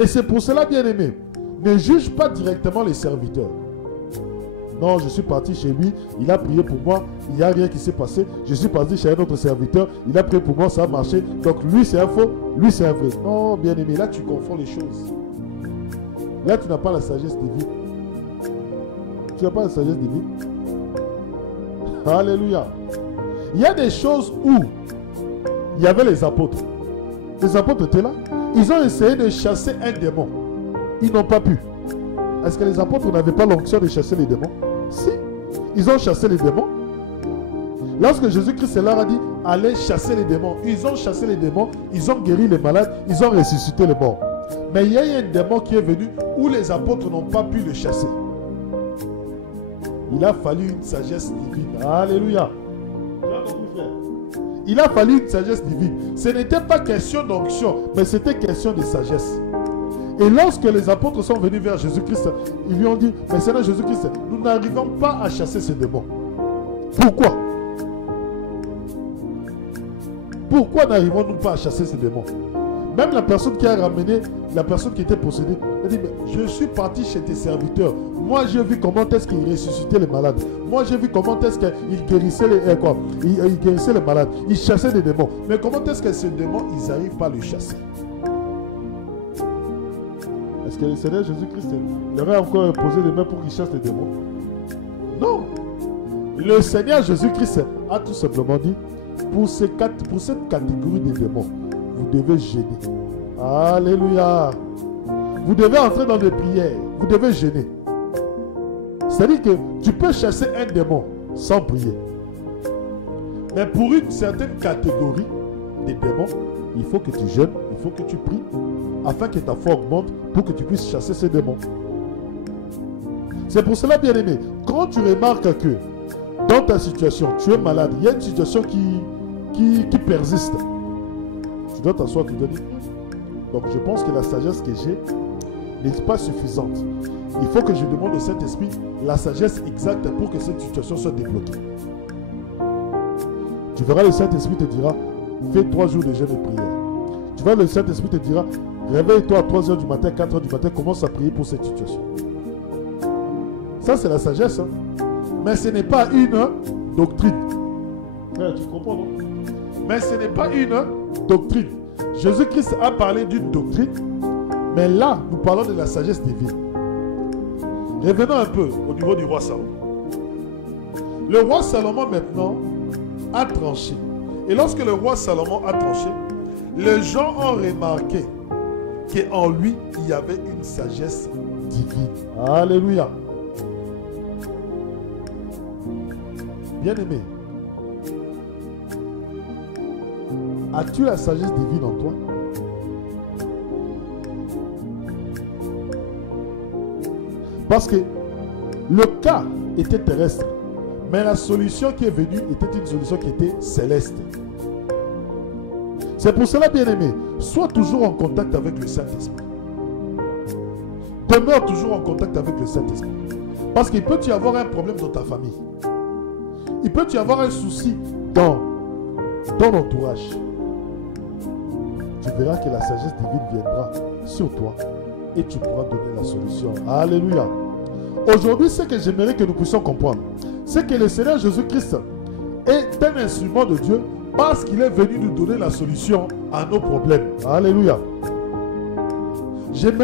Et c'est pour cela, bien-aimé, ne juge pas directement les serviteurs. Non, je suis parti chez lui, il a prié pour moi, il n'y a rien qui s'est passé. Je suis parti chez un autre serviteur, il a prié pour moi, ça a marché. Donc lui c'est un faux, lui c'est un vrai. Non, bien-aimé, là tu confonds les choses. Là tu n'as pas la sagesse divine. Tu n'as pas la sagesse divine. Alléluia. Il y a des choses où il y avait les apôtres. Les apôtres étaient là. Ils ont essayé de chasser un démon. Ils n'ont pas pu. Est-ce que les apôtres n'avaient pas l'onction de chasser les démons? Si. Ils ont chassé les démons. Lorsque Jésus-Christ leur a dit, allez chasser les démons. Ils ont chassé les démons. Ils ont guéri les malades. Ils ont ressuscité les morts. Mais il y a eu un démon qui est venu où les apôtres n'ont pas pu le chasser. Il a fallu une sagesse divine. Alléluia. Il a fallu une sagesse divine. Ce n'était pas question d'onction, mais c'était question de sagesse. Et lorsque les apôtres sont venus vers Jésus-Christ, ils lui ont dit, mais Seigneur Jésus-Christ, nous n'arrivons pas à chasser ces démons. Pourquoi? Pourquoi n'arrivons-nous pas à chasser ces démons? Même la personne qui a ramené, la personne qui était possédée, elle dit, mais je suis parti chez tes serviteurs. Moi, j'ai vu comment est-ce qu'ils ressuscitaient les malades. Moi, j'ai vu comment est-ce qu'ils guérissaient ils guérissaient les malades. Ils chassaient des démons. Mais comment est-ce que ces démons, ils n'arrivent pas à les chasser? Est-ce que le Seigneur Jésus-Christ leur a encore posé les mains pour qu'ils chassent les démons? Non. Le Seigneur Jésus-Christ a tout simplement dit, pour cette catégorie de démons, vous devez gêner. Alléluia. Vous devez entrer dans des prières. Vous devez gêner. C'est-à-dire que tu peux chasser un démon sans prier. Mais pour une certaine catégorie de démons, il faut que tu jeûnes, il faut que tu pries, afin que ta foi augmente pour que tu puisses chasser ces démons. C'est pour cela, bien-aimé, quand tu remarques que dans ta situation, tu es malade, il y a une situation qui persiste, tu dois t'asseoir, tu dois dire, donc je pense que la sagesse que j'ai n'est pas suffisante. Il faut que je demande au Saint-Esprit la sagesse exacte pour que cette situation soit débloquée. Tu verras, le Saint-Esprit te dira, fais 3 jours de jeûne et prière. Tu verras, le Saint-Esprit te dira, réveille-toi à 3 h du matin, 4 h du matin, commence à prier pour cette situation. Ça, c'est la sagesse. Hein? Mais ce n'est pas une doctrine. Ouais, tu comprends, non? Mais ce n'est pas une doctrine. Jésus-Christ a parlé d'une doctrine, mais là, nous parlons de la sagesse divine. Revenons un peu au niveau du roi Salomon. Le roi Salomon, maintenant, a tranché. Et lorsque le roi Salomon a tranché, les gens ont remarqué qu'en lui, il y avait une sagesse divine. Alléluia. Bien-aimé, as-tu la sagesse divine en toi? Parce que le cas était terrestre, mais la solution qui est venue était une solution qui était céleste. C'est pour cela, bien-aimé, sois toujours en contact avec le Saint-Esprit. Demeure toujours en contact avec le Saint-Esprit. Parce qu'il peut y avoir un problème dans ta famille. Il peut y avoir un souci dans ton entourage. Tu verras que la sagesse divine viendra sur toi et tu pourras donner la solution. Alléluia. Aujourd'hui, ce que j'aimerais que nous puissions comprendre, c'est que le Seigneur Jésus-Christ est un instrument de Dieu parce qu'il est venu nous donner la solution à nos problèmes. Alléluia. J'aimerais